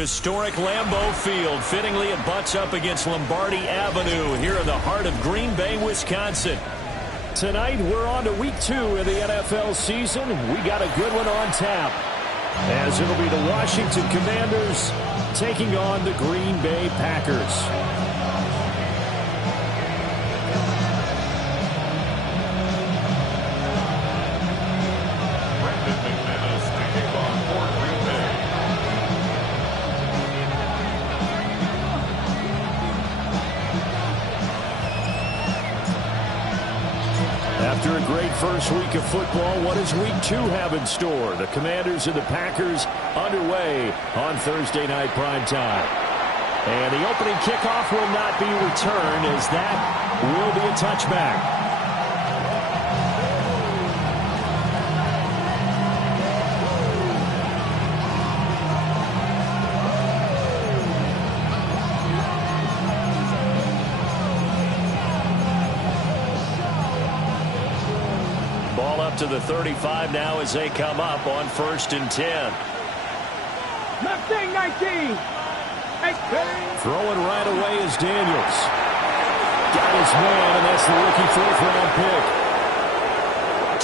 Historic Lambeau Field. Fittingly, it butts up against Lombardi Avenue here in the heart of Green Bay, Wisconsin. Tonight, we're on to week 2 of the NFL season. We got a good one on tap, as it'll be the Washington Commanders taking on the Green Bay Packers. After a great first week of football, what does week 2 have in store? The Commanders and the Packers underway on Thursday night primetime. And the opening kickoff will not be returned, as that will be a touchback. To the 35 now as they come up on 1st and 10. Mustang 19. Throwing right away is Daniels. Got his man, and that's the rookie 4th-round pick.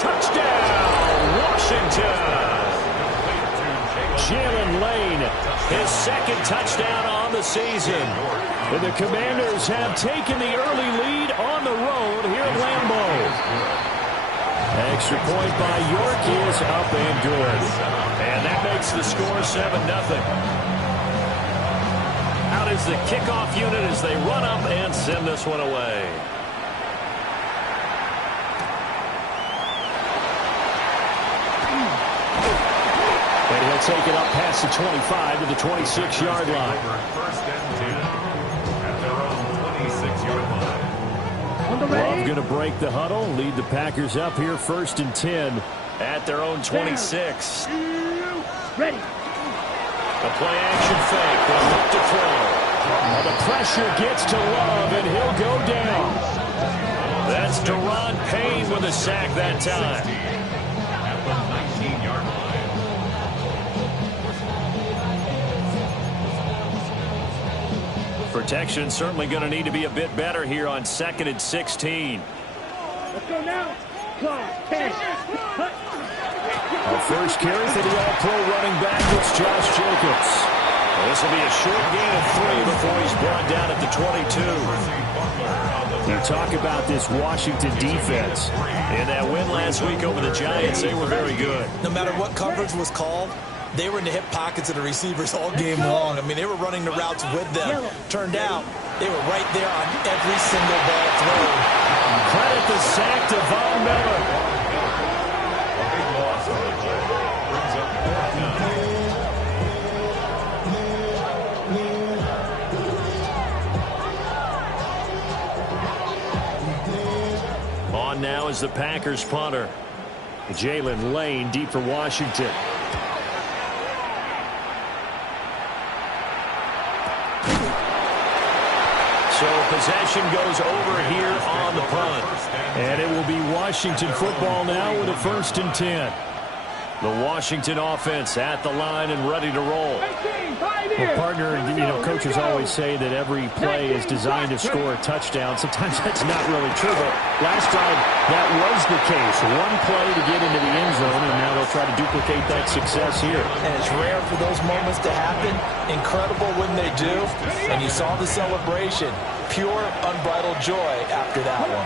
Touchdown, Washington. Jalen Lane, his 2nd touchdown on the season. And the Commanders have taken the early lead on the road here at Lambeau. Extra point by York is up and good. And that makes the score 7-0. Out is the kickoff unit as they run up and send this one away. And he'll take it up past the 25 to the 26-yard line. First and 10 at their own 26-yard line. Love going to break the huddle, lead the Packers up here 1st and 10 at their own 26. Ready. The play action fake. They'll look to throw. Well, the pressure gets to Love, and he'll go down. That's Deron Payne with a sack that time. At the 19-yard line. Protection certainly going to need to be a bit better here on 2nd and 16. Let's go now. 10. Our first carry for the All-Pro running back is Josh Jacobs. Well, this will be a short gain of 3 before he's brought down at the 22. You talk about this Washington defense. In that win last week over the Giants, they were very good. No matter what coverage was called, they were in the hip pockets of the receivers all game long. I mean, they were running the routes with them. Turned out, they were right there on every single ball thrown. Credit the sack to Von Miller. On now is the Packers punter. Jalen Lane deep for Washington. So possession goes over here on the punt. And it will be Washington football now with a 1st and 10. The Washington offense at the line and ready to roll. Well, partner, coaches always say that every play is designed to score a touchdown. Sometimes that's not really true, but last time that was the case. One play to get into the end zone, and now they'll try to duplicate that success here. And it's rare for those moments to happen. Incredible when they do. And you saw the celebration. Pure, unbridled joy after that one.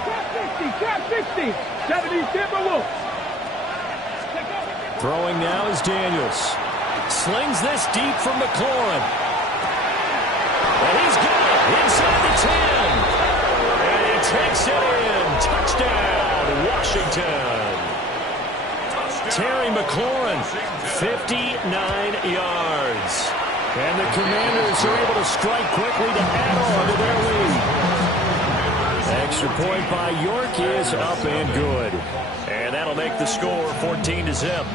60, 70 Timberwolves. Throwing now is Daniels. Slings this deep from McLaurin. And he's got it inside the 10. And he takes it in. Touchdown, Washington. Terry McLaurin, 59 yards. And the Commanders are able to strike quickly to add on to their lead. Extra point by York is up and good. And that'll make the score 14-0.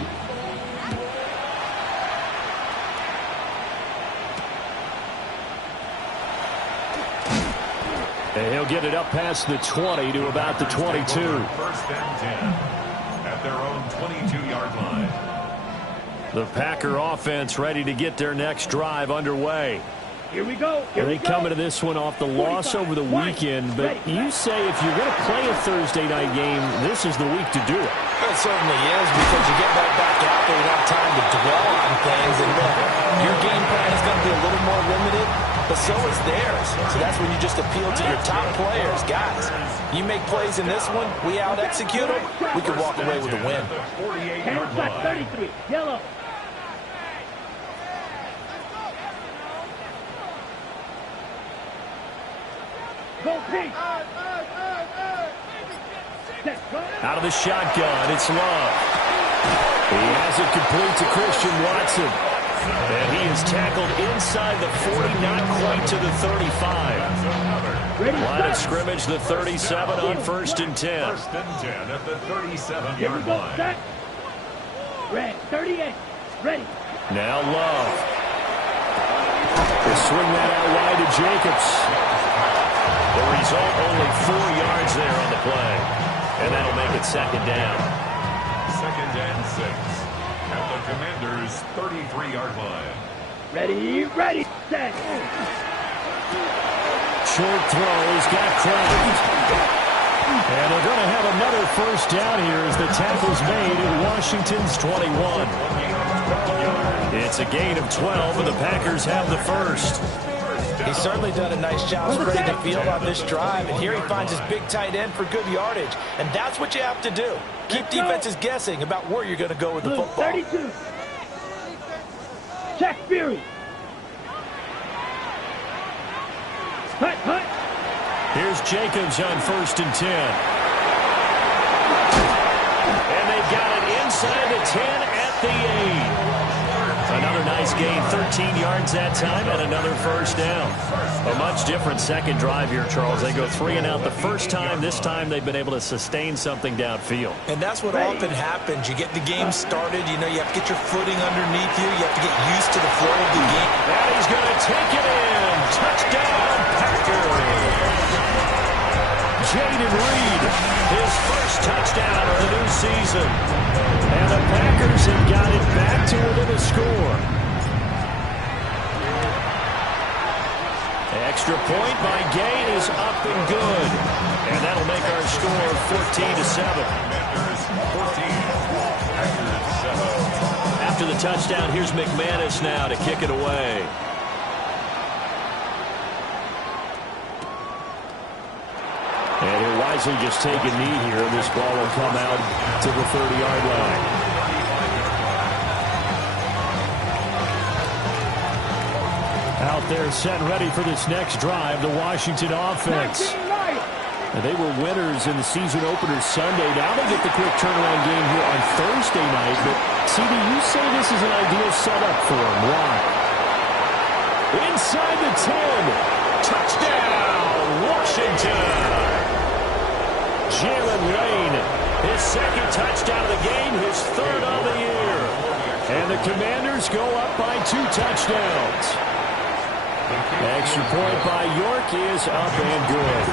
And he'll get it up past the 20 to about the 22. 1st and 10 at their own 22-yard line. The Packer offense ready to get their next drive underway. Here we go. They come into this one off the loss over the weekend, but you say if you're going to play a Thursday night game, this is the week to do it. It certainly is, because you get right back out there and have time to dwell on things. And look, your game plan is going to be a little more limited, but so is theirs. So that's when you just appeal to your top players. Guys, you make plays in this one, we out-execute them, we could walk away with a win. Hands back 33. Yellow. Go pink. Out of the shotgun, it's Love. He has it complete to Christian Watson. And he is tackled inside the 40, not quite to the 35. Line of scrimmage, the 37 on 1st and 10. 1st and 10 at the 37-yard Here we go. line. Set. Red. 38. Ready. Now Love. They swing that out wide to Jacobs. The result, only 4 yards there on the play. And that'll make it 2nd down. 2nd and 6 at the Commanders' 33-yard line. Ready. Ready. Set. Short throw, he's got Kraft. And they're going to have another 1st down here as the tackle's made at Washington's 21. It's a gain of 12, and the Packers have the 1st. He's certainly done a nice job spreading the field on this drive, and here he finds his big tight end for good yardage. And that's what you have to do. Keep defenses guessing about where you're going to go with the Blue, football. 32. Check Fury. Hut, hut. Here's Jacobs on 1st and 10. And they got it inside the 10 at the 8. Another nice gain, 13 yards that time, and another 1st down. A much different second drive here, Charles. They go 3 and out the first time. This time they've been able to sustain something downfield. And that's what often happens. You get the game started, you know, you have to get your footing underneath you. You have to get used to the flow of the game. And he's going to take it in. Touchdown, Packers. Jaden Reed, his 1st touchdown of the new season. And the Packers have got it back to within a score. Extra point by Gay is up and good. And that'll make our score 14-7. After the touchdown, here's McManus now to kick it away. And he'll wisely just take a knee here. This ball will come out to the 30-yard line. Out there set ready for this next drive, the Washington offense. And they were winners in the season opener Sunday. Now they get the quick turnaround game here on Thursday night. But, CD, you say this is an ideal setup for them. Why? Inside the 10. Touchdown, Washington. Jalen Lane, his 2nd touchdown of the game, his 3rd of the year. And the Commanders go up by 2 touchdowns. Extra point by York is up and good.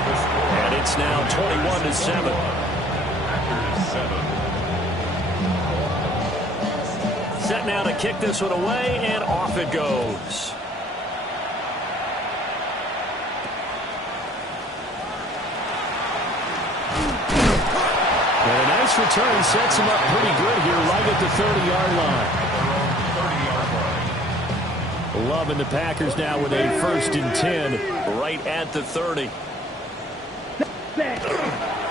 And it's now 21-7. Set now to kick this one away, and off it goes. And a nice return sets him up pretty good here right at the 30-yard line. Love and the Packers now with a 1st and 10 right at the 30.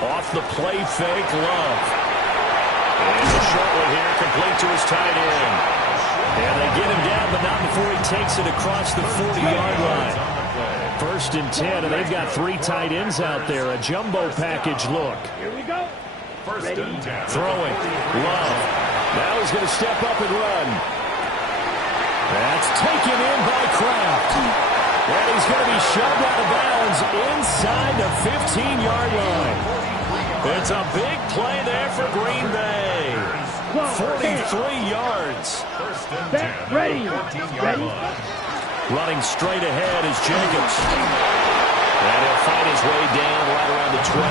Off the play fake, Love. And the short one here complete to his tight end. And they get him down, but not before he takes it across the 40-yard line. 1st and 10, and they've got 3 tight ends out there. A jumbo package look. Here we go. 1st and 10. Throwing. Love. Now he's going to step up and run. That's taken in by Kraft. And he's going to be shoved out of bounds inside the 15-yard line. It's a big play there for Green Bay. 43 yards. 1st and 10. Ready. 14-yard Ready. line. Running straight ahead is Jacobs. And he'll fight his way down right around the 12.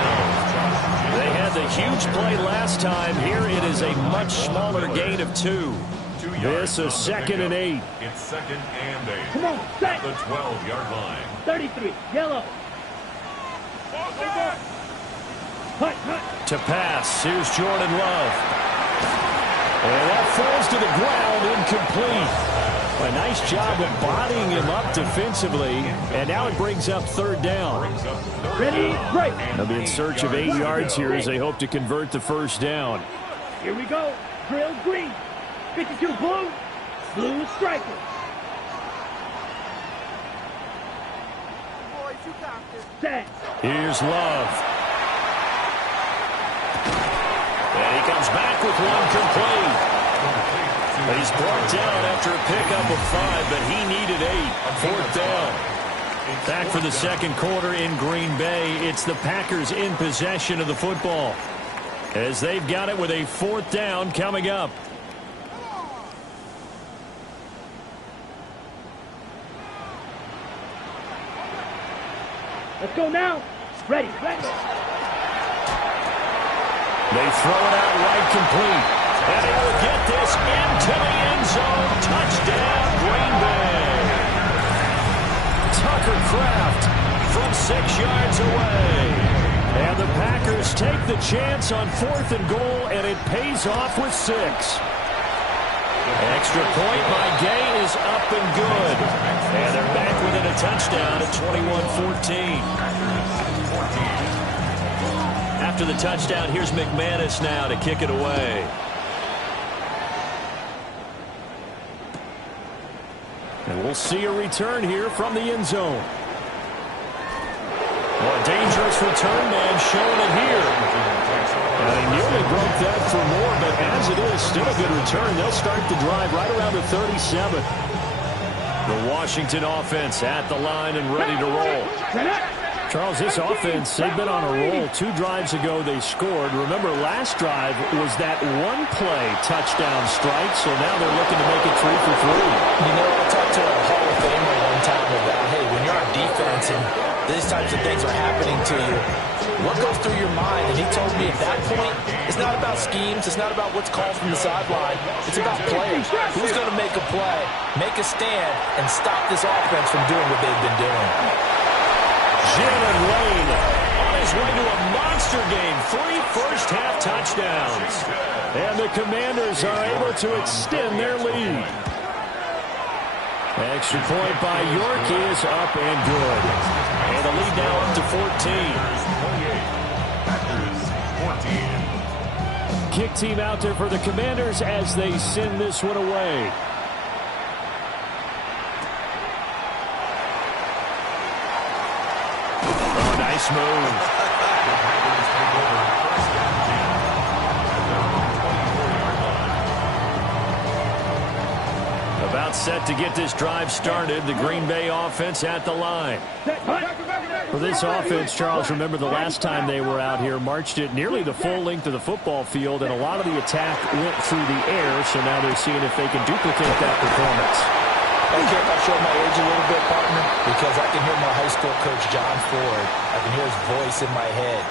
They had the huge play last time. Here it is a much smaller gain of 2. yards. This is 2nd and 8. It's 2nd and 8. Come on, set. The 12-yard line. 33, yellow. Hut, hut. To pass, here's Jordan Love. And that falls to the ground, incomplete. A nice job of bodying him up defensively, and now it brings up 3rd down. Ready, right. They'll be in search of 8 yards here as they hope to convert the 1st down. Here we go. Drill green. 52 blue. Blue striker. Set. Here's Love. And he comes back with one complete. He's brought down after a pickup of 5, but he needed 8. 4th down. Back for the 2nd quarter in Green Bay. It's the Packers in possession of the football, as they've got it with a 4th down coming up. Let's go now. Ready, ready. They throw it out right, complete. And he will get this into the end zone. Touchdown, Green Bay. Tucker Kraft from 6 yards away. And the Packers take the chance on 4th and goal, and it pays off with 6. Extra point by Gay is up and good. And they're back within a touchdown at 21-14. After the touchdown, here's McManus now to kick it away. And we'll see a return here from the end zone. Well, a dangerous return man showing it here. And he nearly broke that for more, but as it is, still a good return. They'll start the drive right around the 37. The Washington offense at the line and ready to roll. Charles, this offense, they've been on a roll. 2 drives ago they scored. Remember, last drive was that one-play touchdown strike, so now they're looking to make it 3 for 3. You know, I talked to a Hall of Famer one time about, hey, when you're on defense and these types of things are happening to you, what goes through your mind? And he told me at that point, it's not about schemes, it's not about what's called from the sideline, it's about players. Who's going to make a play, make a stand, and stop this offense from doing what they've been doing? Jalen Lane on his way to a monster game. 3 first-half touchdowns. And the Commanders are able to extend their lead. Extra point by York is up and good. And the lead now up to 14. Kick team out there for the Commanders as they send this one away. Nice move. About set to get this drive started. The Green Bay offense at the line. For this offense, Charles, remember the last time they were out here, marched it nearly the full length of the football field, and a lot of the attack went through the air, so now they're seeing if they can duplicate that performance. Okay, I'll show my age a little bit, partner, because I can hear my high school coach, John Ford. I can hear his voice in my head.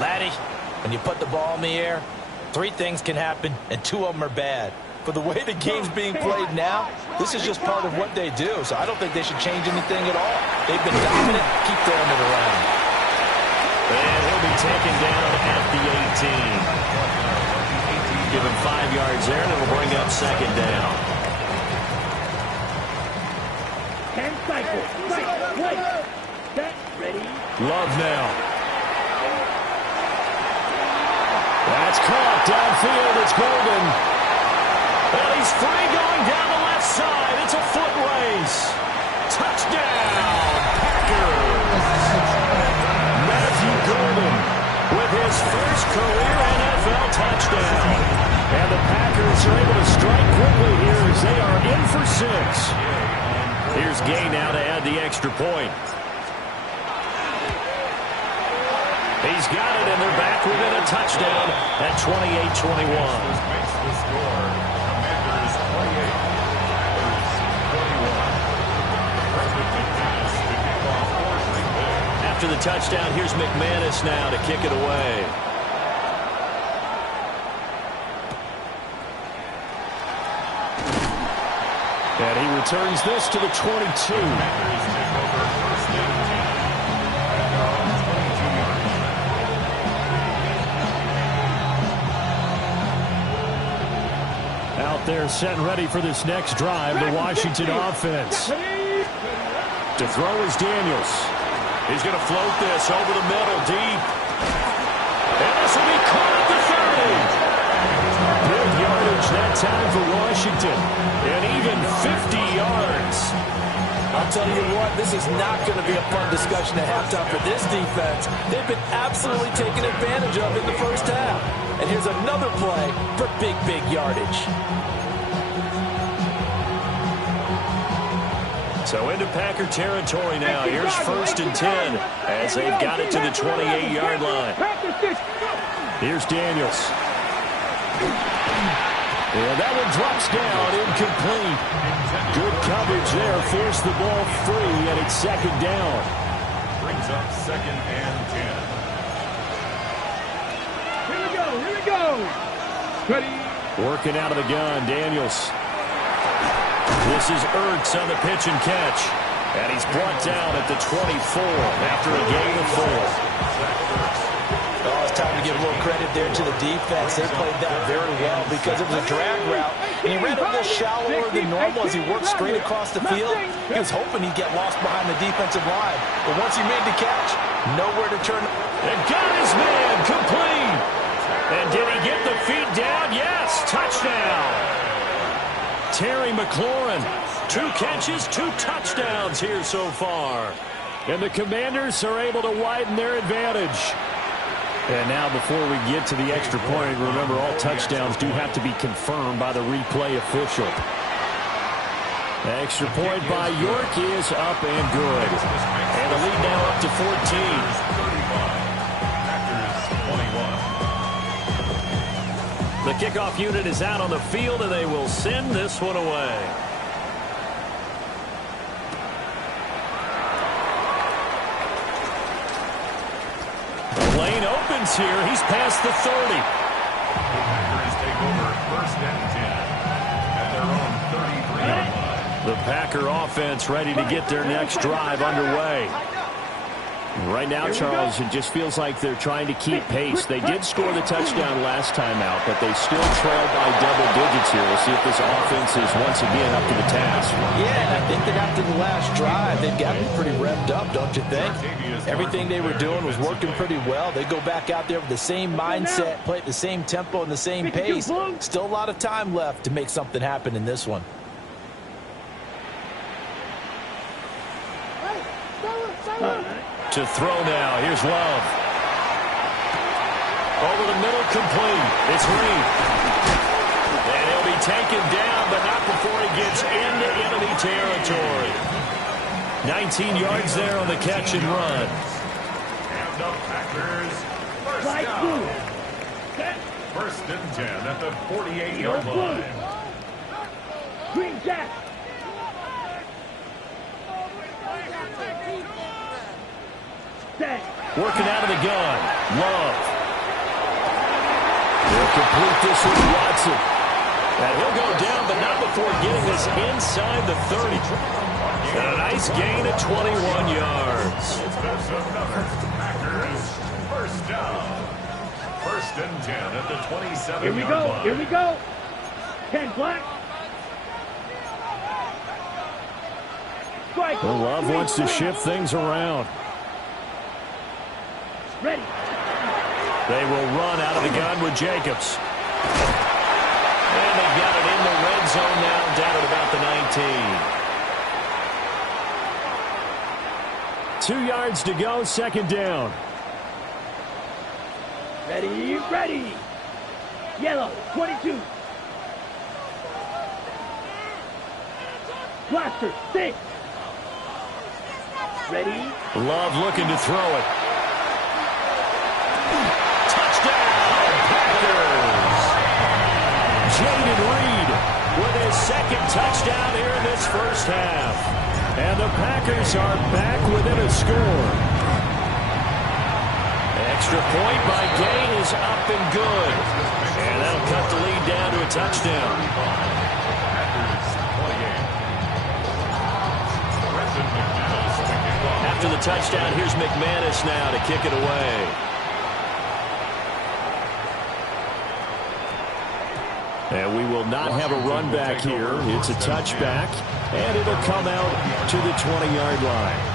Laddie, when you put the ball in the air, 3 things can happen, and 2 of them are bad. But the way the game's being played now, this is just part of what they do, so I don't think they should change anything at all. They've been dominant. Keep throwing it around. And he'll be taken down at the 18. Give him 5 yards there, and it'll bring up 2nd down. 10 cycles. Right. Set. Ready. Love now. That's caught downfield. It's Golden. And he's free going down the left side. It's a foot race. Touchdown, Packers. Matthew Golden with his first career NFL touchdown. And the Packers are able to strike quickly here as they are in for 6. Here's Gay now to add the extra point. He's got it, and they're back within a touchdown at 28-21. After the touchdown, here's McManus now to kick it away. And he returns this to the 22. Commanders take over first and 10 at their own 22-yard line. Out there set and ready for this next drive, the Washington offense. To throw is Daniels. He's going to float this over the middle, deep. And this will be caught at the 30. Good yardage that time for Washington. And even 50 yards. I'll tell you what, this is not going to be a fun discussion at halftime for this defense. They've been absolutely taken advantage of in the first half. And here's another play for big yardage. So into Packer territory now. Here's first and 10 as they've got it to the 28-yard line. Here's Daniels. And that one drops down, incomplete. Good coverage there, forced the ball free, and it's second down. Brings up second and 10. Here we go. Ready. Working out of the gun, Daniels. This is Ertz on the pitch and catch. And he's brought down at the 24 after a gain of 4. Oh, it's time to give a little credit there to the defense. They played that very well because it was a drag route. And he ran a little shallower than normal as he worked straight across the field. He was hoping he'd get lost behind the defensive line. But once he made the catch, nowhere to turn. And got his man complete. And did he get the feet down? Yes, touchdown. Terry McLaurin, 2 catches, 2 touchdowns here so far. And the Commanders are able to widen their advantage. And now before we get to the extra point, remember all touchdowns do have to be confirmed by the replay official. Extra point by York is up and good. And the lead now up to 14. The kickoff unit is out on the field, and they will send this one away. The lane opens here. He's past the 30. The Packers take over first and 10 at their own 33-yard line. The Packer offense ready to get their next drive underway. Right now, Charles, it just feels like they're trying to keep pace. They did score the touchdown last time out, but they still trail by double digits here. We'll see if this offense is once again up to the task. Yeah, and I think that after the last drive, they've gotten pretty revved up, don't you think? Everything they were doing was working pretty well. They go back out there with the same mindset, play at the same tempo and the same pace. Still a lot of time left to make something happen in this one. To throw now. Here's Love. Over the middle, complete. It's Reed. And he'll be taken down, but not before he gets into enemy territory. 19 yards there on the catch and run. And the Packers first down. First and 10 at the 48-yard line. Green Jack. Working out of the gun. Love. They'll complete this with Watson. And he'll go down, but not before getting this inside the 30. And a nice gain of 21 yards. That's another Packers first down. First and 10 at the 27-yard line. Here we go. 10 black. Strike. Well, Love wants to shift things around. Ready. They will run out of the gun with Jacobs. And they got it in the red zone now, down at about the 19. 2 yards to go, second down. Ready. Yellow, 22. Blaster, 6. Ready. Love looking to throw it. Touchdown, Packers! Jaden Reed with his second touchdown here in this first half. And the Packers are back within a score. Extra point by Gay is up and good. And that'll cut the lead down to a touchdown. Packers 28, after the touchdown. Here's McManus now to kick it away. And we will not have a run back here. It's a touchback, and it'll come out to the 20-yard line.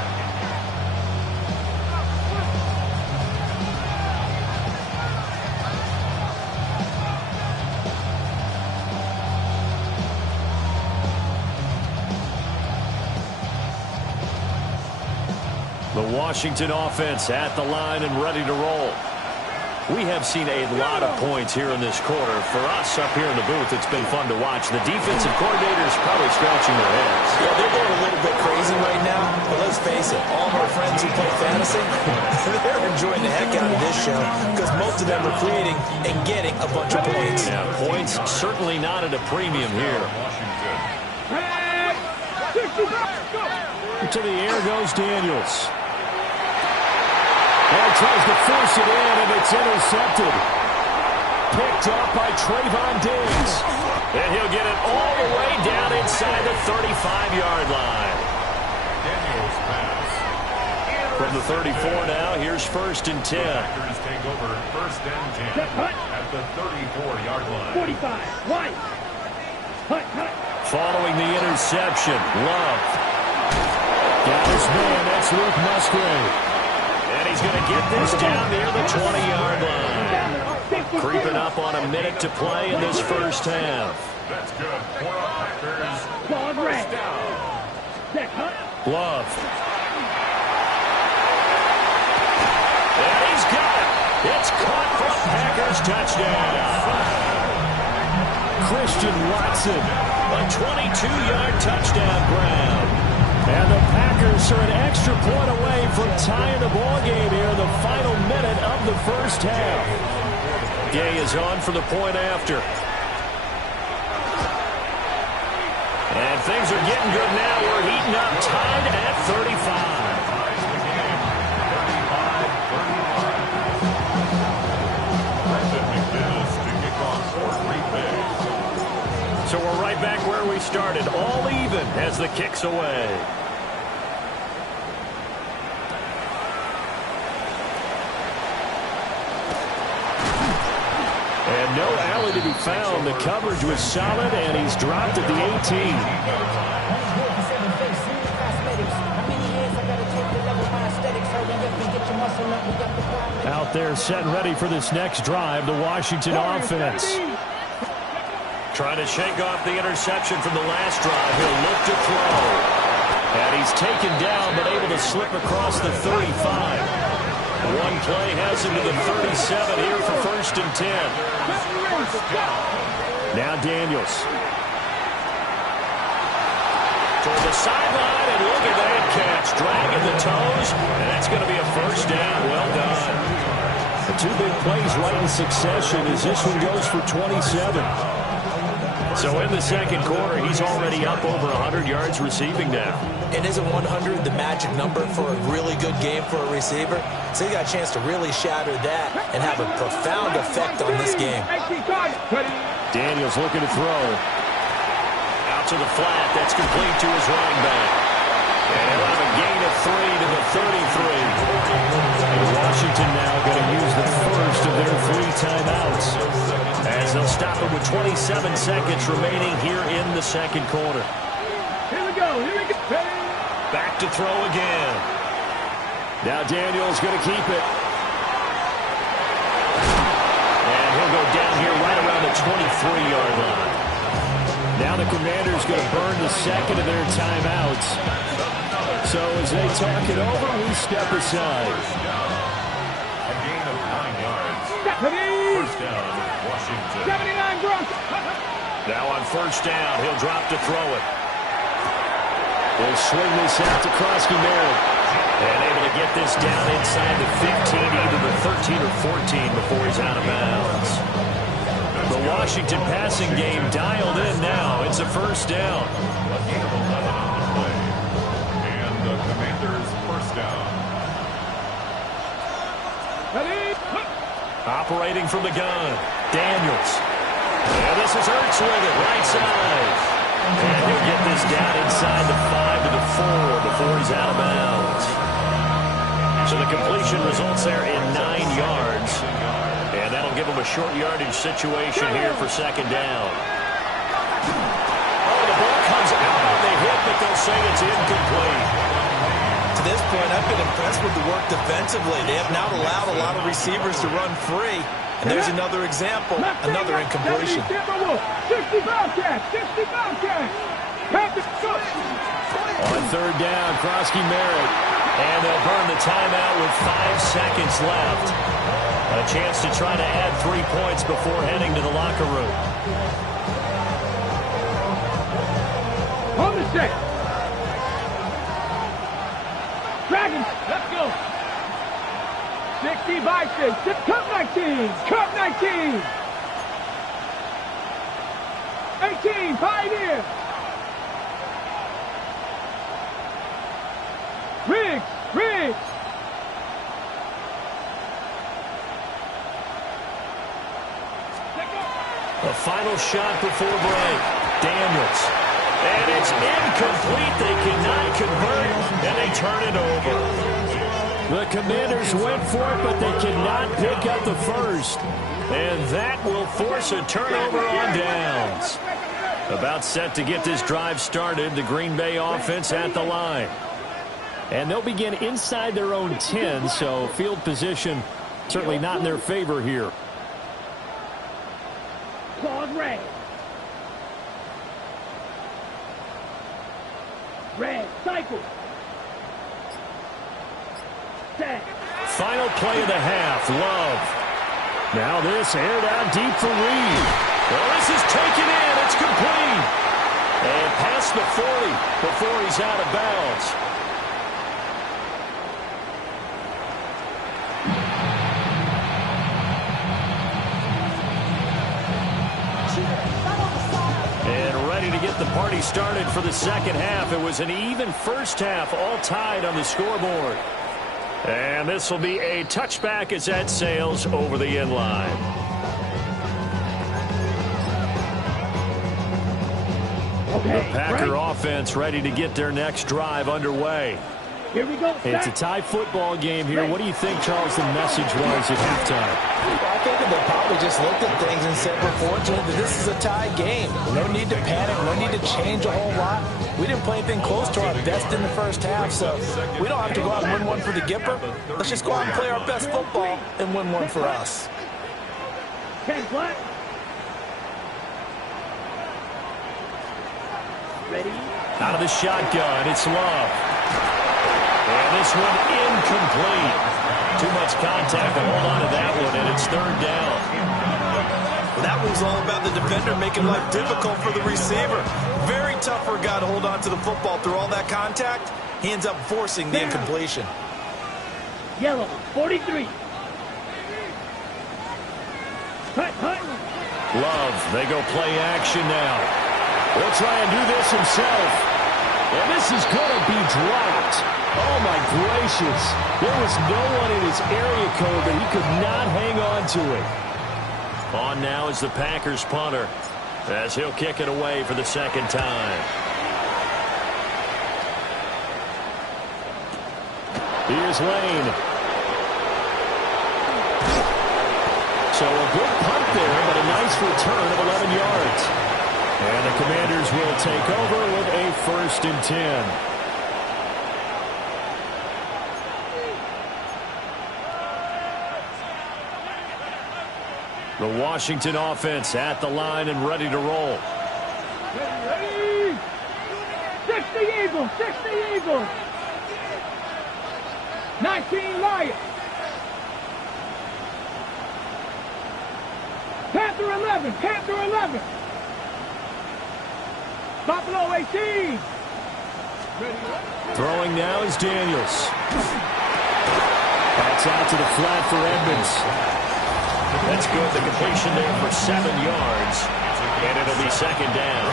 The Washington offense at the line and ready to roll. We have seen a lot of points here in this quarter. For us up here in the booth, it's been fun to watch. The defensive coordinators probably scratching their heads. Yeah, they're going a little bit crazy right now, but let's face it, all of our friends who play fantasy, they're enjoying the heck out of this show because most of them are creating and getting a bunch of points. Yeah, points certainly not at a premium here. To the air goes Daniels. And tries to force it in, and it's intercepted. Picked up by Trayvon Diggs. And he'll get it all the way down inside the 35-yard line. Daniels pass. From the 34 now, here's 1st and 10. Packers take over 1st and 10 at the 34-yard line. 45. Right. Cut, cut. Following the interception, Love. Got his man, that's Luke Musgrave. And he's going to get this down near the 20-yard line. Creeping up on a minute to play in this first half. That's good. For the Packers. Ball red. Love. And he's got it. It's caught for a Packers touchdown. Christian Watson, a 22-yard touchdown grab. And the Packers are an extra point away from tying the ball game here in the final minute of the first half. Gay is on for the point after. And things are getting good now. We're heating up, tied at 35. So we're right back where we started, all even as the kick's away. And no alley to be found. The coverage was solid, and he's dropped at the 18. Out there set and ready for this next drive, the Washington offense. Trying to shake off the interception from the last drive. He'll look to throw. And he's taken down, but able to slip across the 35. One play has him to the 37 here for 1st and 10. Now Daniels. Toward the sideline, and look at that catch. Dragging the toes, and that's going to be a first down. Well done. The two big plays right in succession as this one goes for 27. So in the second quarter, he's already up over 100 yards receiving now. And isn't 100 the magic number for a really good game for a receiver? So he got a chance to really shatter that and have a profound effect on this game. Daniels looking to throw. Out to the flat. That's complete to his running back. And he'll have a gain of 3 to the 33. And Washington now going to use the first of their 3 timeouts, as they'll stop it with 27 seconds remaining here in the second quarter. Here we go. Here we go. Back to throw again. Now Daniels going to keep it. And he'll go down here right around the 23-yard line. Now the Commanders going to burn the second of their timeouts. So as they talk it over, we step aside. A gain of 9 yards. First down, Washington. 79 Broncos. Now on first down, he'll drop to throw it. We'll swing this out to Krosky-Merritt. And able to get this down inside the 15, either the 13 or 14 before he's out of bounds. The Washington passing game dialed in now. It's a first down. A gain of 11 on the play. And the Commanders' first down. Operating from the gun, Daniels. And this is Ertz with it, right side. And he'll get this down inside the 5 to the 4 before he's out of bounds. So the completion results there in 9 yards. And that'll give them a short yardage situation here for second down. Oh, the ball comes out on the hit, but they'll say it's incomplete. To this point, I've been impressed with the work defensively. They have not allowed a lot of receivers to run free. And there's another example, another incompletion. 60 Bobcats, 60 Bobcats. On third down, Krosky Merritt. And they'll burn the timeout with 5 seconds left. A chance to try to add 3 points before heading to the locker room. On the set. Dragons, let's go. 60 Vikings, Cup 19, Cup 19. 18, Pioneer. Riggs. A final shot before break. Daniels. And it's incomplete. They cannot convert, and they turn it over. The Commanders went for it, but they cannot pick up the first. And that will force a turnover on downs. About set to get this drive started, the Green Bay offense at the line. And they'll begin inside their own 10, so field position certainly not in their favor here. Claude Red. Red, cycle. Set. Final play of the half, Love. Now this aired out deep for Reed. Well, this is taken in. It's complete. And past the 40 before he's out of bounds. And ready to get the party started for the second half. It was an even first half, all tied on the scoreboard. And this will be a touchback as that sails over the end line. Okay, The Packer right. offense ready to get their next drive underway. Here we go. It's a tie football game here. What do you think, Charles, the message was at halftime? I think that they probably just looked at things and said, we're fortunate that this is a tie game. No need to panic. No need to change a whole lot. We didn't play anything close to our best in the first half, so we don't have to go out and win one for the Gipper. Let's just go out and play our best football and win one for us. 10 flat. Ready? Out of the shotgun, it's Love. And this one incomplete. Too much contact to hold on to that one, and it's third down. That was all about the defender making life difficult for the receiver. Very tough for a guy to hold on to the football through all that contact. He ends up forcing the incompletion. Yellow, 43. Hut. Love, they go play action now. He'll try and do this himself. And this is going to be dropped. Oh, my gracious. There was no one in his area code, but he could not hang on to it. On now is the Packers punter, as he'll kick it away for the second time. Here's Lane. So a good punt there, but a nice return of 11 yards. And the Commanders will take over with a 1st and 10. The Washington offense at the line and ready to roll. Ready. 60 Eagles, 60 Eagles. 19 Lions. Panther 11, Panther 11. Buffalo 18. Throwing now is Daniels. That's out to the flat for Edmonds. That's good. The completion there for 7 yards. And it'll be second down.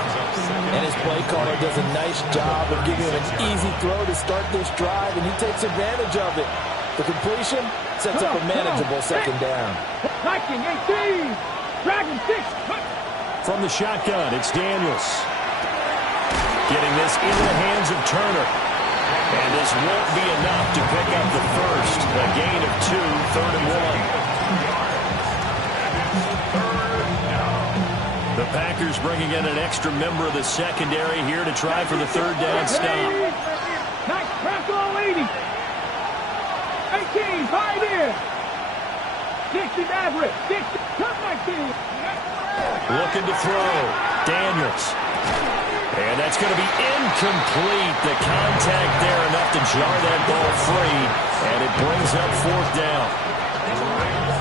And his play caller does a nice job of giving him an easy throw to start this drive, and he takes advantage of it. The completion sets up a manageable second down. Viking 18. Dragon 6. From the shotgun, it's Daniels. Getting this into the hands of Turner. And this won't be enough to pick up the first. A gain of 2, 3rd and 1. The Packers bringing in an extra member of the secondary here to try for the 3rd down stop. Nice tackle, 80. 18, pioneer. 60 Maverick. 60, come back to you. Looking to throw. Daniels. And that's going to be incomplete. The contact there enough to jar that ball free. And it brings up 4th down.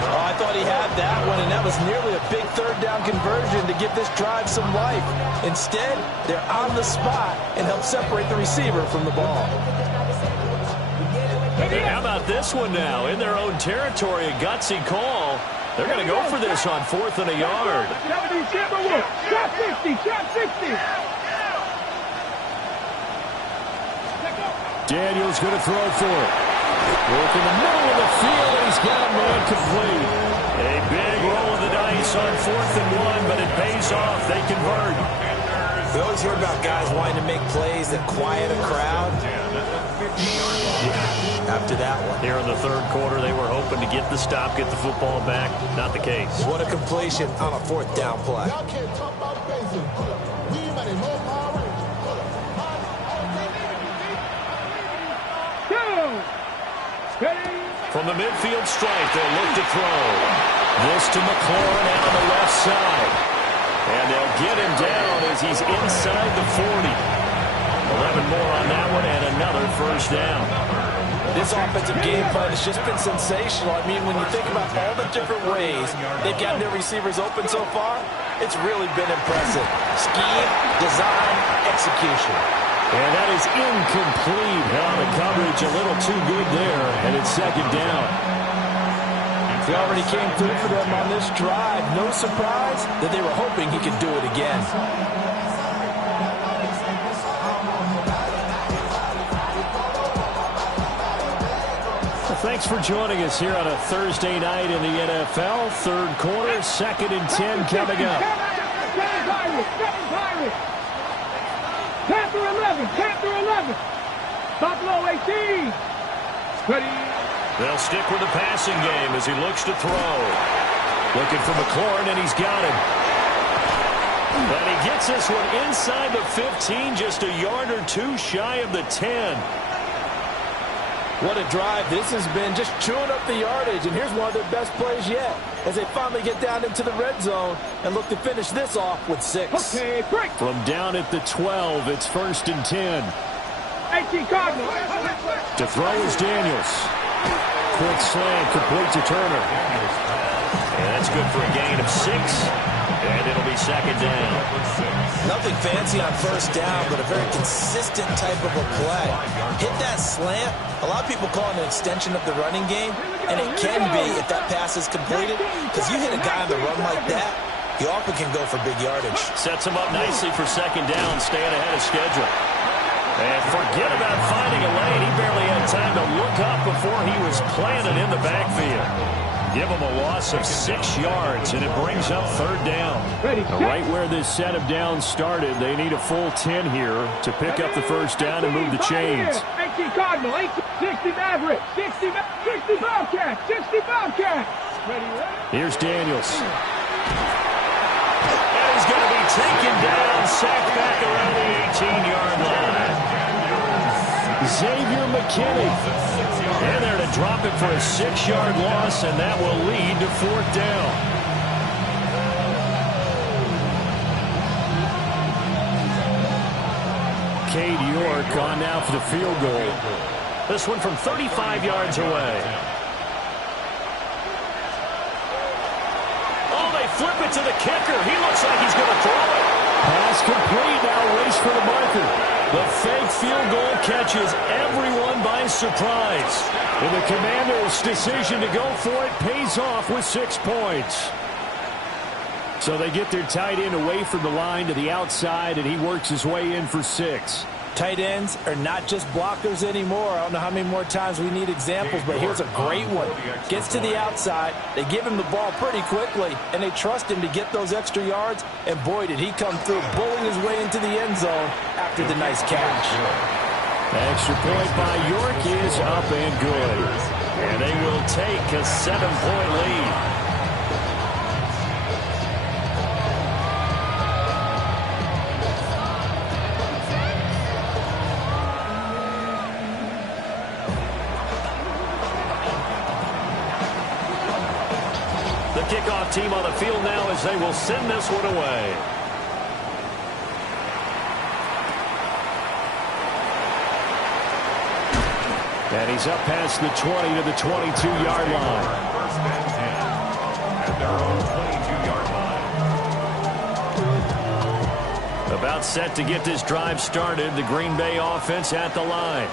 Oh, I thought he had that one, and that was nearly a big 3rd down conversion to give this drive some life. Instead, they're on the spot and help separate the receiver from the ball. How about this one now? In their own territory, a gutsy call. They're going to go for this on 4th and a yard. Shot 50, shot 60. Daniels going to throw for it. Work in the middle of the field, and he's got a man complete. A big roll of the dice on 4th and 1, but it pays off. They convert. We always hear about guys wanting to make plays that quiet a crowd. After that one. Here in the 3rd quarter, they were hoping to get the stop, get the football back. Not the case. What a completion on a 4th down play. From the midfield stripe, they'll look to throw. This to McLaurin out on the left side. And they'll get him down as he's inside the 40. 11 more on that one, and another 1st down. This offensive game plan has just been sensational. I mean, when you think about all the different ways they've gotten their receivers open so far, it's really been impressive. Scheme, design, execution. And that is incomplete. Now the coverage a little too good there, and it's 2nd down. He already came through for them on this drive. No surprise that they were hoping he could do it again. Thanks for joining us here on a Thursday night in the NFL. 3rd quarter, 2nd and 10 coming up. Panther 11, Panther 11. Buffalo 18. Ready. They'll stick with the passing game as he looks to throw. Looking for McLaurin, and he's got him. And he gets this one inside the 15, just a yard or 2 shy of the 10. What a drive this has been, just chewing up the yardage. And here's one of their best plays yet as they finally get down into the red zone and look to finish this off with 6. Okay, break. From down at the 12, it's 1st and 10. 18 Cardinals. To throw is Daniels. Quick slant, complete to Turner. And that's good for a gain of 6. And it'll be 2nd down. Nothing fancy on 1st down, but a very consistent type of a play. Hit that slant. A lot of people call it an extension of the running game, and it can be if that pass is completed, because you hit a guy on the run like that, he often can go for big yardage. Sets him up nicely for 2nd down, staying ahead of schedule. And forget about finding a lane. He barely had time to look up before he was planted in the backfield. Give him a loss of 6 yards, and it brings up 3rd down. Right where this set of downs started, they need a full 10 here to pick up the 1st down and move the chains. 18 Cardinal, 60 Maverick, 60 Bobcat, 60 Bobcat. Here's Daniels. And he's going to be taken down, sacked back around the 18-yard line. Xavier McKinney. And there to drop it for a 6-yard loss, and that will lead to 4th down. Cade York on now for the field goal. This one from 35 yards away. Oh, they flip it to the kicker. He looks like he's going to throw it. Pass complete. Now race for the marker. The fake field goal catches everyone by surprise. And the Commanders' decision to go for it pays off with 6 points. So they get their tight end away from the line to the outside, and he works his way in for 6. Tight ends are not just blockers anymore. I don't know how many more times we need examples, but here's a great one. Gets to the outside, they give him the ball pretty quickly, and they trust him to get those extra yards, and boy, did he come through, bowling his way into the end zone after the nice catch. Extra point by York is up and good. And take a 7-point lead. The kickoff team on the field now as they will send this one away. And he's up past the 20 to the 22-yard line. First and 10 at their own 22-yard line. About set to get this drive started. The Green Bay offense at the line.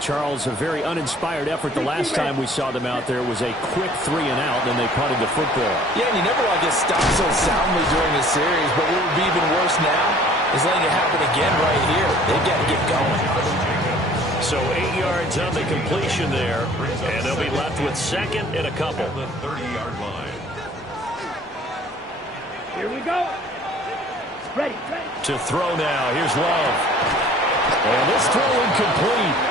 Charles, a very uninspired effort the last time we saw them out there. Was a quick 3-and-out, then they punted the football. Yeah, and you never want to get stopped so soundly during the series, but what would be even worse now is letting it happen again right here. They've got to get going. So 8 yards on the completion there, and they'll be left with second and a couple. At the 30-yard line. Here we go. Ready. To throw now. Here's Love. And this throw incomplete.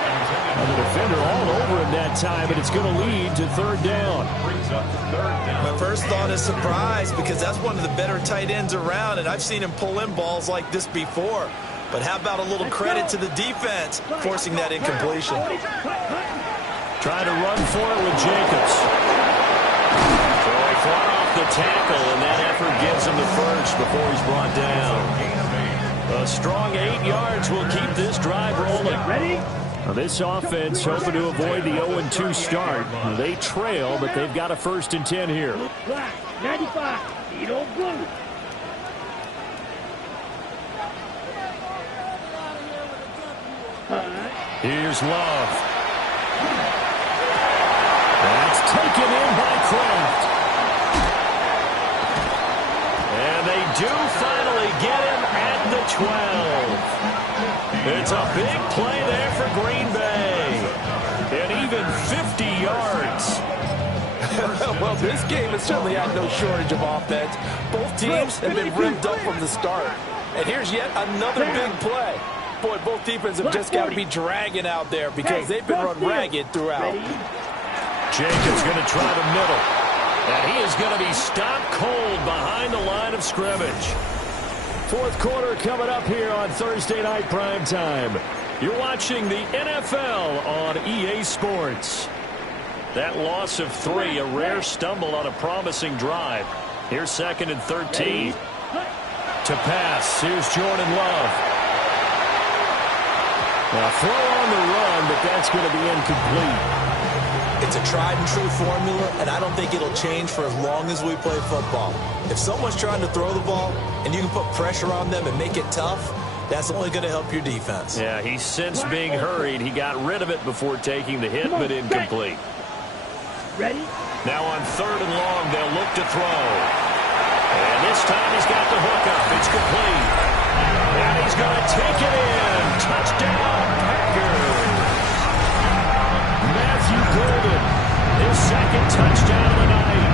And the defender all over him that time, but it's going to lead to third down. Brings up third down. My first thought is surprise because that's one of the better tight ends around, and I've seen him pull in balls like this before. But how about a little credit to the defense forcing that incompletion? Trying to run for it with Jacobs. So he fought off the tackle, and that effort gives him the first before he's brought down. A strong 8 yards will keep this drive rolling. Ready? Now this offense hoping to avoid the 0-2 start. They trail, but they've got a 1st and 10 here. Black, 95, Edo Blue. Here's Love. That's taken in by Kraft. And they do finally get him at the 12. It's a big play there for Green Bay. And even 50 yards. Well, this game has certainly had no shortage of offense. Both teams have been revved up from the start. And here's yet another big play. Boy, both defenses have just got to be dragging out there because they've been run ragged throughout. Jacobs going to try the middle. And he is going to be stopped cold behind the line of scrimmage. Fourth quarter coming up here on Thursday Night Primetime. You're watching the NFL on EA Sports. That loss of 3, a rare stumble on a promising drive. Here's 2nd and 13. To pass, here's Jordan Love. Now throw on the run, but that's going to be incomplete. It's a tried-and-true formula, and I don't think it'll change for as long as we play football. If someone's trying to throw the ball and you can put pressure on them and make it tough, that's only going to help your defense. Yeah, he's since being hurried. He got rid of it before taking the hit, but incomplete. Ready? Now on 3rd and long, they'll look to throw. And this time he's got the hook up. It's complete. And he's going to take it in. Touchdown, Packers. Matthew Golden, his 2nd touchdown of the night.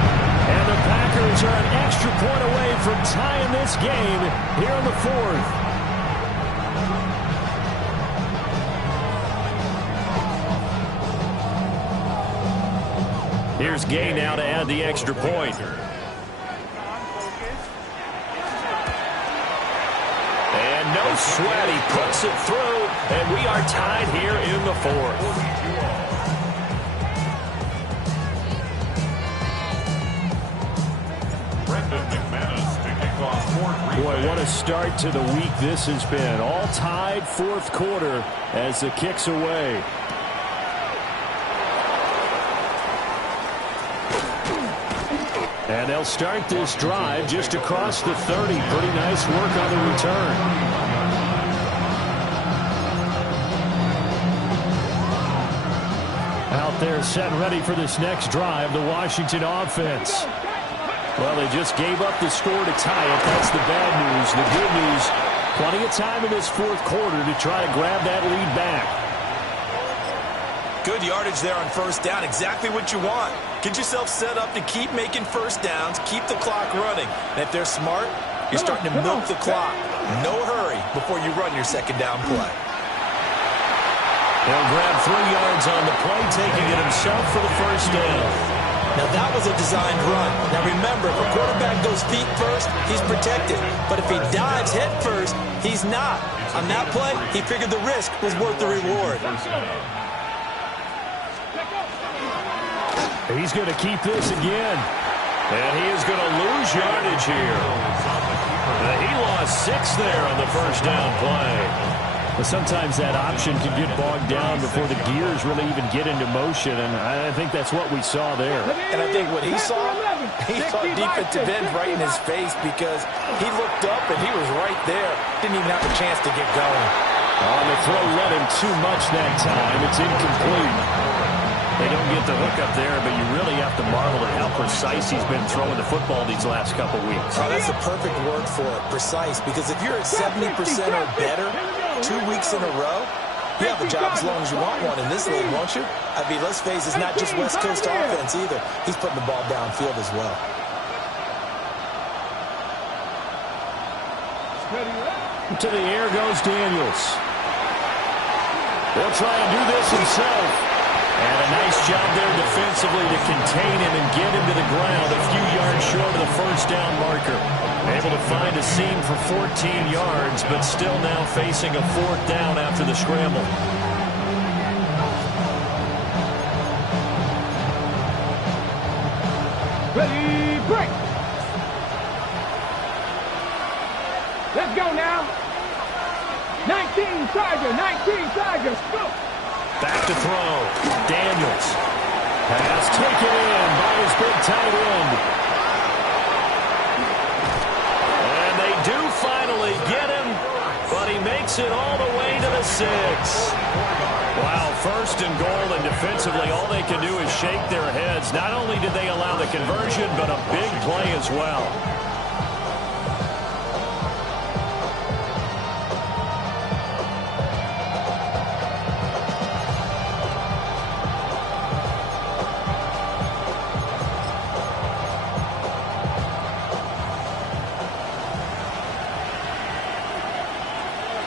And the Packers are an extra point away from tying this game here in the 4th. Here's Gay now to add the extra point. And no sweat, he puts it through, and we are tied here in the 4th. Brendan McManus to kick off Fort Green Boy, Bay. what a start to the week this has been. All tied 4th quarter as the kick's away. And they'll start this drive just across the 30. Pretty nice work on the return. Out there set and ready for this next drive, the Washington offense. Well, they just gave up the score to tie it. That's the bad news. The good news, plenty of time in this 4th quarter to try to grab that lead back. Good yardage there on 1st down. Exactly what you want. Get yourself set up to keep making 1st downs, keep the clock running. And if they're smart, you're starting to milk the clock. No hurry before you run your 2nd down play. He'll grab 3 yards on the play, taking it himself for the first down. Now, that was a designed run. Now, remember, if a quarterback goes feet first, he's protected. But if he dives head first, he's not. On that play, he figured the risk was worth the reward. He's going to keep this again. And he is going to lose yardage here. He lost 6 there on the first down play. But sometimes that option can get bogged down before the gears really even get into motion, and I think that's what we saw there. And I think what he saw defensive end right in his face because he looked up and he was right there. Didn't even have a chance to get going. On the throw led him too much that time. It's incomplete. They don't get the hook up there, but you really have to marvel at how precise he's been throwing the football these last couple weeks. Oh, that's the perfect word for it, precise, because if you're at 70% or better 2 weeks in a row, you have a job as long as you want one in this league, won't you? I mean, let's face it, it's not just West Coast offense either. He's putting the ball downfield as well. To the air goes Daniels. He'll try and do this himself. And a nice job there defensively to contain him and get him to the ground a few yards short of the first down marker. Able to find a seam for 14 yards, but still now facing a 4th down after the scramble. Ready, break. Let's go now. 19 Tigers, go. Back to throw. Daniels. Pass taken in by his big tight end. And they do finally get him, but he makes it all the way to the 6. Wow, 1st and goal, and defensively all they can do is shake their heads. Not only did they allow the conversion, but a big play as well.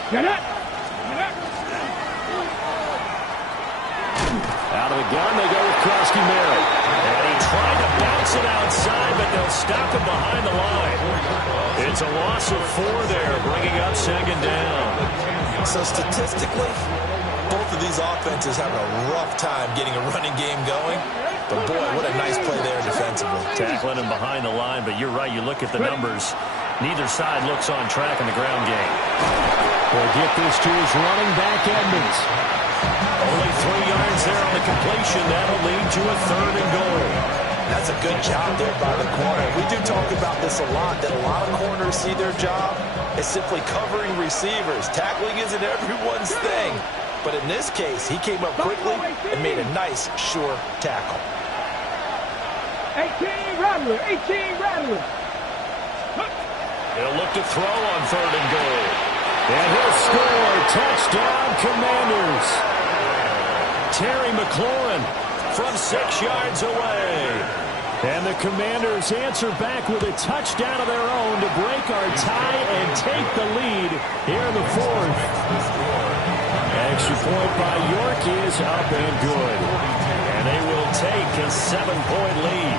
Get up! Out of the gun, they go with Krosky Merritt. And he tried to bounce it outside, but they'll stop him behind the line. It's a loss of 4 there, bringing up 2nd down. So statistically, both of these offenses have a rough time getting a running game going. But, boy, what a nice play there defensively. Tackling him behind the line, but you're right, you look at the numbers. Neither side looks on track in the ground game. We'll get this to his running back, Edmonds. Only 3 yards there on the completion. That'll lead to a 3rd and goal. That's a good job there by the corner. We do talk about this a lot, that a lot of corners see their job as simply covering receivers. Tackling isn't everyone's thing. But in this case, he came up quickly and made a nice, sure tackle. 18 Rattler. He'll look to throw on 3rd and goal. And he'll score. Touchdown, Commanders. Terry McLaurin from 6 yards away. And the Commanders answer back with a touchdown of their own to break our tie and take the lead here in the 4th. Extra point by York is up and good. And they will take a 7-point lead.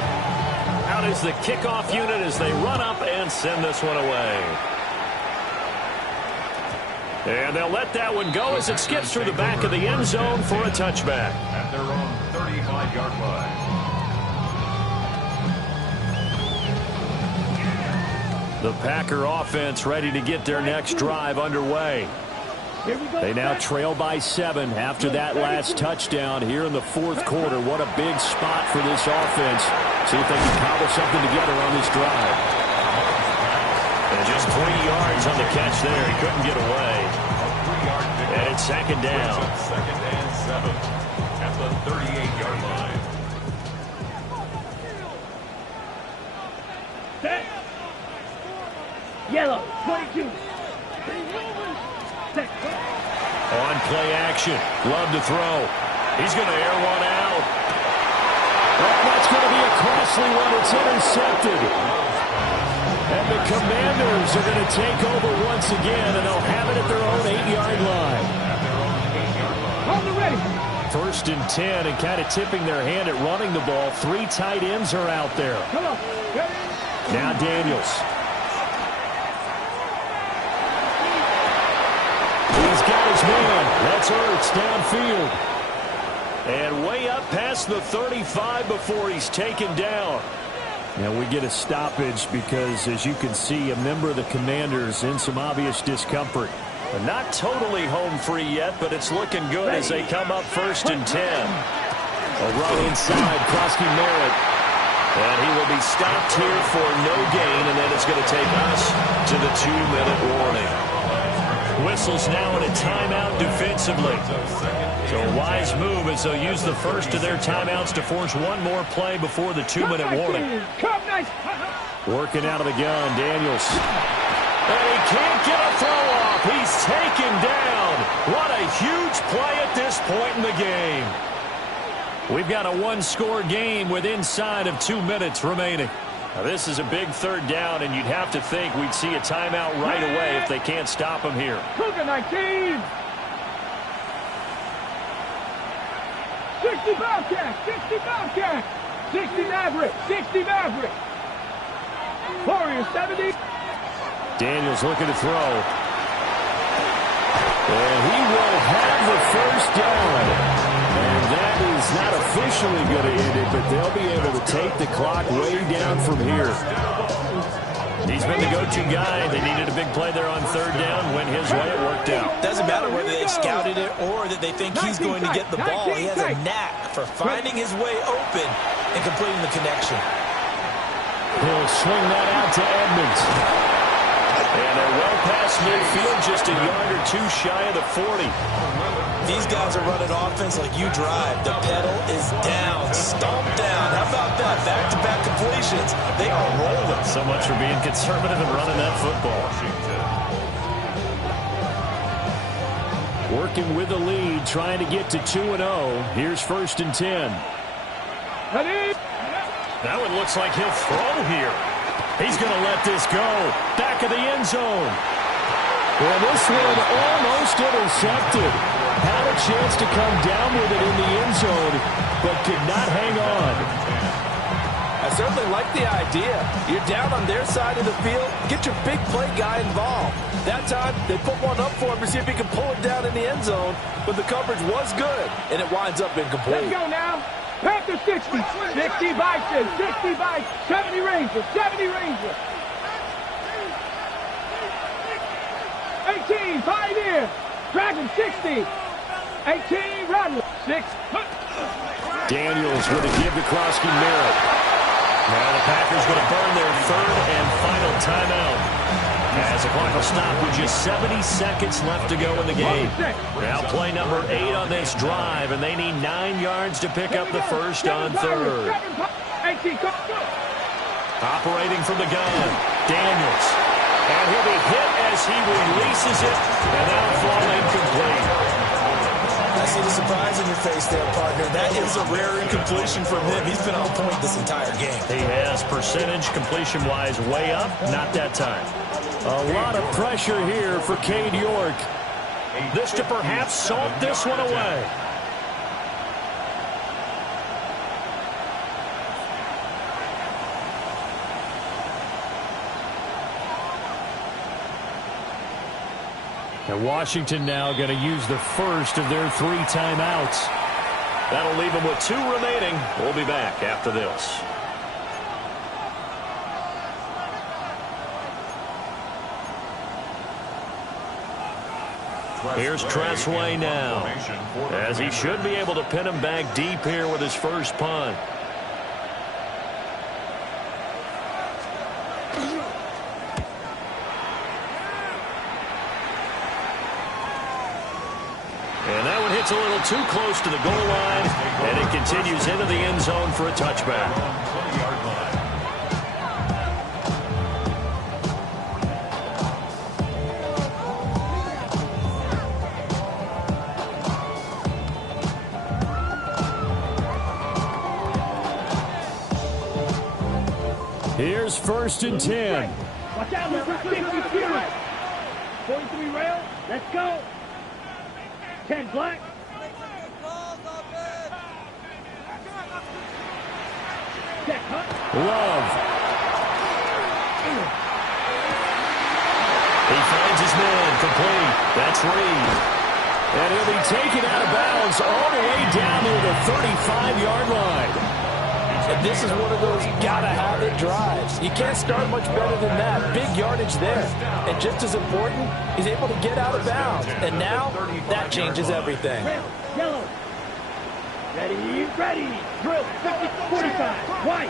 Out is the kickoff unit as they run up and send this one away. And they'll let that one go as it skips through the back of the end zone for a touchback. At their own 35-yard line. The Packer offense ready to get their next drive underway. They now trail by 7 after that last touchdown here in the 4th quarter. What a big spot for this offense. See if they can cobble something together on this drive. And just 20 yards on the catch there. He couldn't get away. And it's 2nd down. 2nd and 7 at the 38-yard line. Set. Yellow, 22. Set. On play action. Love to throw. He's going to air one out. Oh, that's going to be a costly one. It's intercepted. And the Commanders are going to take over once again, and they'll have it at their own 8-yard line. On the ready. 1st and 10 and kind of tipping their hand at running the ball. 3 tight ends are out there. Come on. Ready. Now Daniels. He's got his man. That's Ertz downfield. And way up past the 35 before he's taken down. Now we get a stoppage because, as you can see, a member of the Commanders in some obvious discomfort. Not totally home free yet, but it's looking good as they come up 1st and 10. A run inside, Krosky Merritt. And he will be stopped here for no gain, and then it's going to take us to the 2-minute warning. Whistles now in a timeout defensively. So a wise move as they'll use the first of their timeouts to force one more play before the 2-minute warning. Working out of the gun, Daniels. And he can't get a throw off. He's taken down. What a huge play at this point in the game. We've got a 1-score game with inside of 2 minutes remaining. Now, this is a big 3rd down, and you'd have to think we'd see a timeout right away if they can't stop him here. Cougar 19. 60 Bobcats. 60 Bobcats. 60 Maverick. 60 Maverick. Warriors 70. Daniels looking to throw. And he will have the 1st down. And that is not officially going to end it, but they'll be able to take the clock way down from here. He's been the go-to guy. They needed a big play there on 3rd down. Went his way, it worked out. Doesn't matter whether they scouted it or that they think he's going to get the ball. He has a knack for finding his way open and completing the connection. He'll swing that out to Edmonds. And they're well past midfield, just a yard or 2 shy of the 40. These guys are running offense like you drive. The pedal is down, stomped down. How about that? Back-to-back completions. They are rolling. So much for being conservative and running that football. Working with the lead, trying to get to 2-0. Here's 1st and 10. That one looks like he'll throw here. He's going to let this go. Back of the end zone. Well, this one almost intercepted. Had a chance to come down with it in the end zone, but could not hang on. I certainly like the idea. You're down on their side of the field. Get your big play guy involved. That time, they put one up for him to see if he can pull it down in the end zone, but the coverage was good, and it winds up incomplete. Let's go now. Panther 60. 60 Bison. 60 Bison. 70 Rangers. 70 Rangers. 18 Pioneer. Dragon 60. 18 Rattler. 6. Daniels with a give to Krosky Merritt. Now the Packers going to burn their 3rd and final timeout. As the clock will stop with just 70 seconds left to go in the game. Now play number 8 on this drive, and they need 9 yards to pick up the 1st on 3rd. Operating from the gun, Daniels. And he'll be hit as he releases it, and that'll fall incomplete. I see the surprise in your face there, partner. That is a rare incompletion from him. He's been on point this entire game. He has percentage completion-wise way up, not that time. A lot of pressure here for Cade York. This to perhaps salt this one away. And Washington now going to use the first of their 3 timeouts. That'll leave them with 2 remaining. We'll be back after this. Here's Tressway now, as he should be able to pin him back deep here with his first punt. And that one hits a little too close to the goal line, and it continues into the end zone for a touchback. Here's 1st and 10. Watch out, 43 rail. Let's go. 10 black. Love. He finds his man, complete. That's Reed. And he'll be taken out of bounds all the way down to the 35-yard line. And this is one of those gotta-have-it drives. You can't start much better than that. Big yardage there. And just as important, he's able to get out of bounds. And now, that changes everything. Yellow. Ready, ready. Drill, 50, 45. White.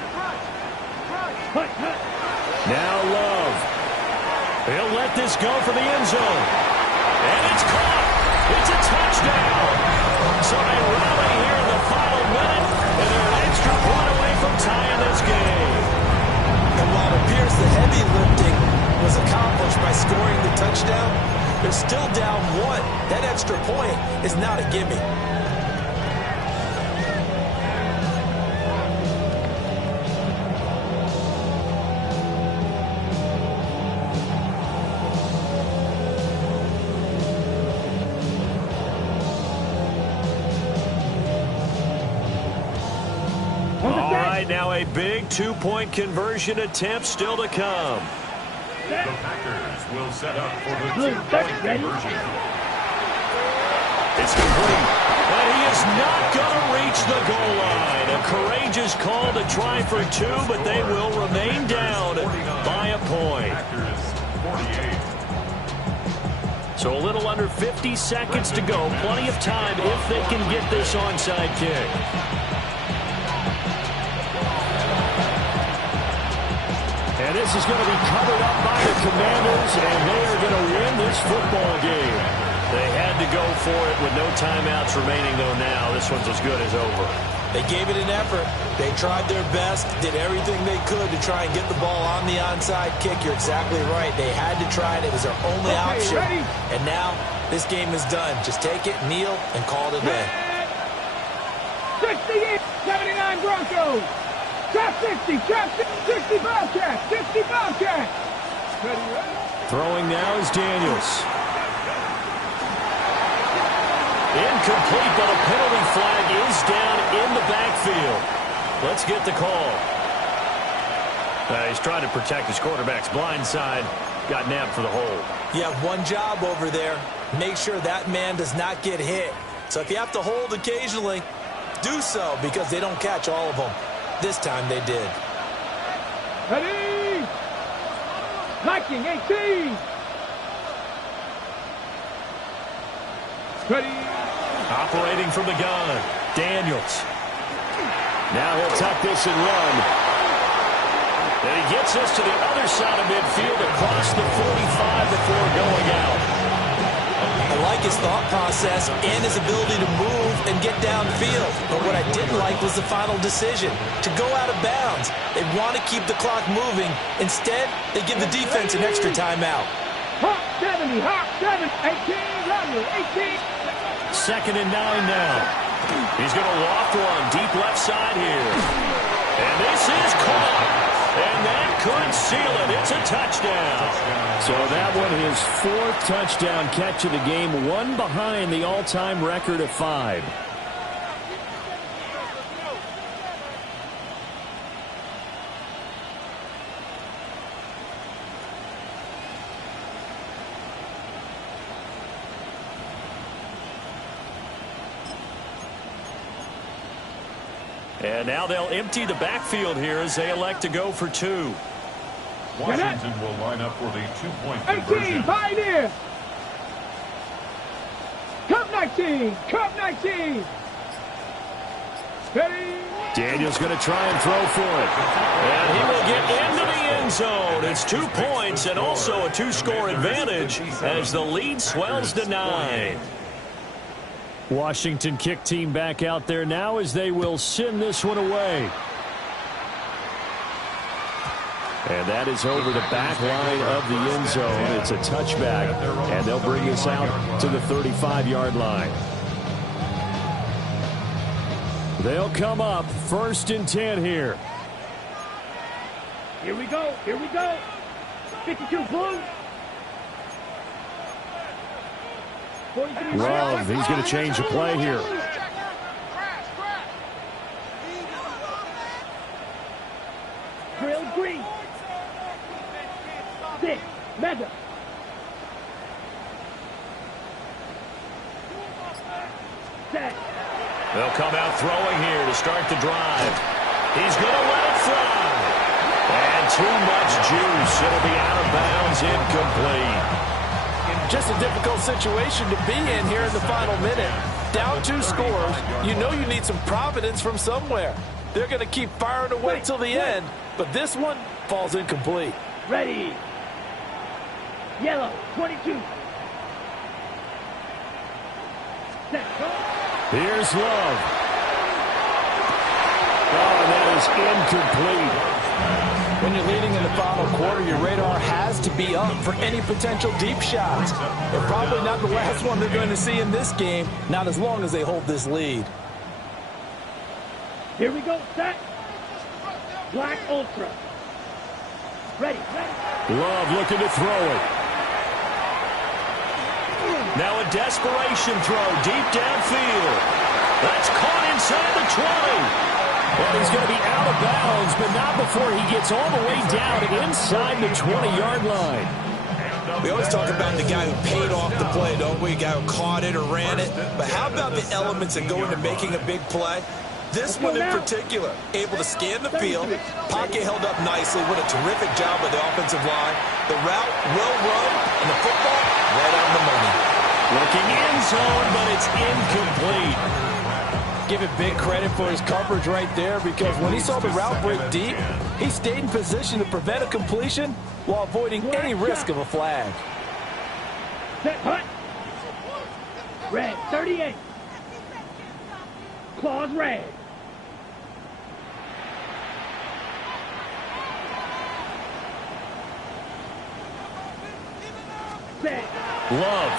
Hut, hut. Now Love. He'll let this go for the end zone. And it's caught. It's a touchdown. So they rally here in the final minute, and they're an extra point away from tying this game. And while it appears the heavy lifting was accomplished by scoring the touchdown, they're still down one. That extra point is not a gimme. Now a big two-point conversion attempt still to come. The Packers will set up for the two-point conversion. It's complete. And he is not going to reach the goal line. A courageous call to try for two, but they will remain down by a point. Packers 48. So a little under 50 seconds to go. Plenty of time if they can get this onside kick. And this is going to be covered up by the Commanders, and they are going to win this football game. They had to go for it with no timeouts remaining, though now. This one's as good as over. They gave it an effort. They tried their best, did everything they could to try and get the ball on the onside kick. You're exactly right. They had to try it. It was their only option. Ready? And now this game is done. Just take it, kneel, and call it a day. 68, 79 Broncos. Trap 60, trap 60 Bobcats, 60 Bobcats. Ready, ready. Throwing now is Daniels. Incomplete, but a penalty flag is down in the backfield. Let's get the call. He's trying to protect his quarterback's blind side. Got nabbed for the hold. You have one job over there. Make sure that man does not get hit. So if you have to hold occasionally, do so, because they don't catch all of them. This time they did. Ready? Liking 18. Ready? Operating from the gun, Daniels. Now he'll tuck this and run. And he gets us to the other side of midfield across the 45 before going out. I like his thought process and his ability to move and get downfield. But what I didn't like was the final decision, to go out of bounds. They want to keep the clock moving. Instead, they give the defense an extra timeout. Hawk 70, Hawk 7, 18, Rumble, 18. 2nd and 9 now. He's going to loft one deep left side here. And this is caught. And that could seal it. It's a touchdown. So that one his 4th touchdown catch of the game, one behind the all-time record of 5. And now they'll empty the backfield here as they elect to go for 2. Washington will line up for the two-point 18, conversion. Pioneer. Cup 19, Cup 19. Ready? Daniels going to try and throw for it. And he will get into the end zone. It's 2 points and also a 2-score advantage as the lead swells to 9. Washington kick team back out there now as they will send this one away. And that is over the back line of the end zone. It's a touchback, and they'll bring this out to the 35-yard line. They'll come up 1st and 10 here. Here we go, here we go. 52 blue. 43 Love, he's going to change the play here. Drill green. 6. Mega. Set. They'll come out throwing here to start the drive. He's going to let it fly. And too much juice. It'll be out of bounds, incomplete. Just a difficult situation to be in here in the final minute. Down 2 scores, you know you need some providence from somewhere. They're going to keep firing away till the end, but this one falls incomplete. Ready. Yellow, 22. Set. Here's Love. Oh, and that is incomplete. When you're leading in the final quarter, your radar has to be up for any potential deep shots. They're probably not the last one they're going to see in this game, not as long as they hold this lead. Here we go. Set. Black Ultra. Ready. Love looking to throw it. Now a desperation throw deep downfield. That's caught inside the 20. Well, he's going to be out of bounds, but not before he gets all the way down inside the 20-yard line. We always talk about the guy who paid off the play, don't we? A guy who caught it or ran it. But how about the elements that go into making a big play? This one in particular, able to scan the field. Pocket held up nicely. What a terrific job by the offensive line. The route well run, and the football right on the money. Looking end zone, but it's incomplete. Give it big credit for his coverage right there, because when he saw the route break deep, he stayed in position to prevent a completion while avoiding any risk of a flag. Set. Hut. Red, 38. Claws red. Set. Love.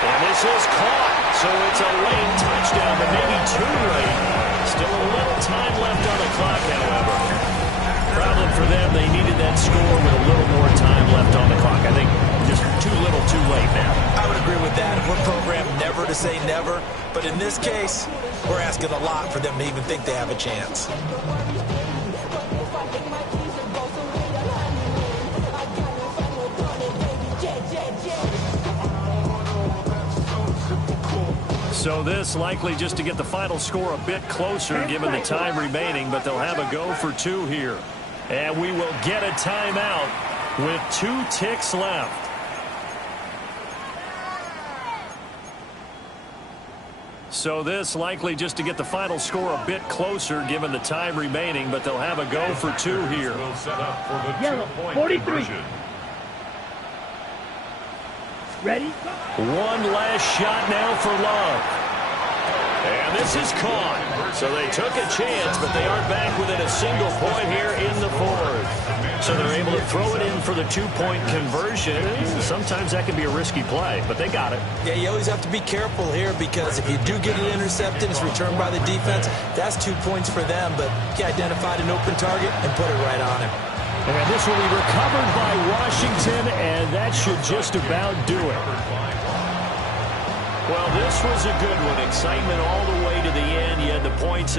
And this is caught. So it's a late touchdown, but maybe too late. Still a little time left on the clock, however. Problem for them, they needed that score with a little more time left on the clock. I think just too little, too late now. I would agree with that. We're programmed never to say never. But in this case, we're asking a lot for them to even think they have a chance. So this likely just to get the final score a bit closer given the time remaining, but they'll have a go for 2 here. And we will get a timeout with 2 ticks left. So this likely just to get the final score a bit closer given the time remaining, but they'll have a go for 2 here. Yellow, 43. Ready? One last shot now for Love. And this is caught. So they took a chance, but they aren't back within a single point here in the 4th. So they're able to throw it in for the 2-point conversion. Sometimes that can be a risky play, but they got it. Yeah, you always have to be careful here, because if you do get it intercepted, it's returned by the defense. That's 2 points for them, but he identified an open target and put it right on him. And this will be recovered by Washington, and that should just about do it. Well, this was a good one. Excitement all the way to the end. You had the points in the